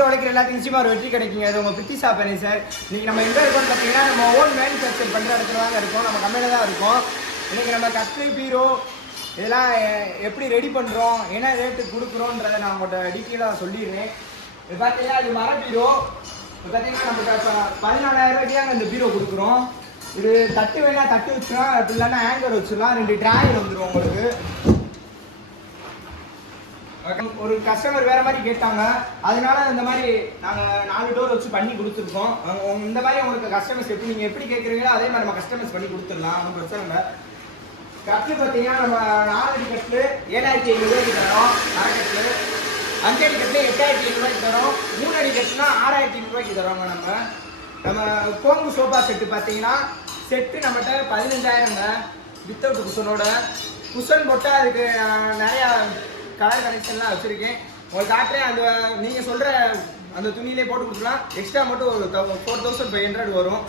கஷ்டப்பட்டு உழைக்கிற எல்லாத்துக்கும் நிச்சயமாக ஒரு வெற்றி கிடைக்குங்க. அது உங்கள் பிரித்திஷா ஃபர்னிச்சர். இன்னைக்கு நம்ம எங்கே இருக்கோம்னு பார்த்தீங்கன்னா நம்ம ஓன் மேனுஃபேக்சர் பண்ணுற இடத்துல தாங்க இருக்கோம். நம்ம கம்பெனியில் தான் இருக்கோம். இன்றைக்கி நம்ம கட்டில் பீரோ இதெல்லாம் எப்படி ரெடி பண்ணுறோம், என்ன ரேட்டு கொடுக்குறோன்றதை நான் உங்கள்கிட்ட டீட்டெயிலாக சொல்லிடுறேன். இது பார்த்தீங்கன்னா இது மர பீரோ. இப்போ பார்த்தீங்கன்னா நமக்கு 14,000 ரூபாய்க்கு இந்த பீரோ கொடுக்குறோம். இது தட்டு வேணா தட்டு வச்சுக்கலாம், அப்படி இல்லைன்னா ஹேங்கர் வச்சுக்கலாம். 2 டிராயர் வந்துடும் உங்களுக்கு. ஒரு கஸ்டமர் வேற மாதிரி கேட்டாங்க, அதனால இந்த மாதிரி நாங்கள் 4 டோர் வச்சு பண்ணி கொடுத்துருக்கோம். இந்த மாதிரி உங்களுக்கு கஸ்டமர்ஸ் எப்படி நீங்கள் எப்படி கேட்குறீங்களோ அதே மாதிரி நம்ம கஸ்டமர்ஸ் பண்ணி கொடுத்துடலாம், ஒன்றும் பிரச்சனை இல்லை. கட்டில் பார்த்தீங்கன்னா நம்ம 4 அடி கட்டில் 7,500 ரூபாய்க்கு தரோம். அரைக்கட்டில் 5 அடி கட்டில் 8,500 ரூபாய்க்கு தரோம். 3 அடி கட்டில்னா 6,500 ரூபாய்க்கு தரோங்க. நம்ம கோங்கு சோஃபா செட்டு பார்த்தீங்கன்னா செட்டு நம்மகிட்ட 15,000ங்க வித்தவுட் குஷனோட. குஷன் போட்டால் அதுக்கு நிறையா கலர் கனெக்ஷன்லாம் வச்சுருக்கேன். உங்களுக்கு காட்டுறேன். அந்த நீங்கள் சொல்கிற அந்த துணியிலே போட்டு கொடுத்துலாம். எக்ஸ்ட்ரா மட்டும் ஒரு 4,500 வரும்.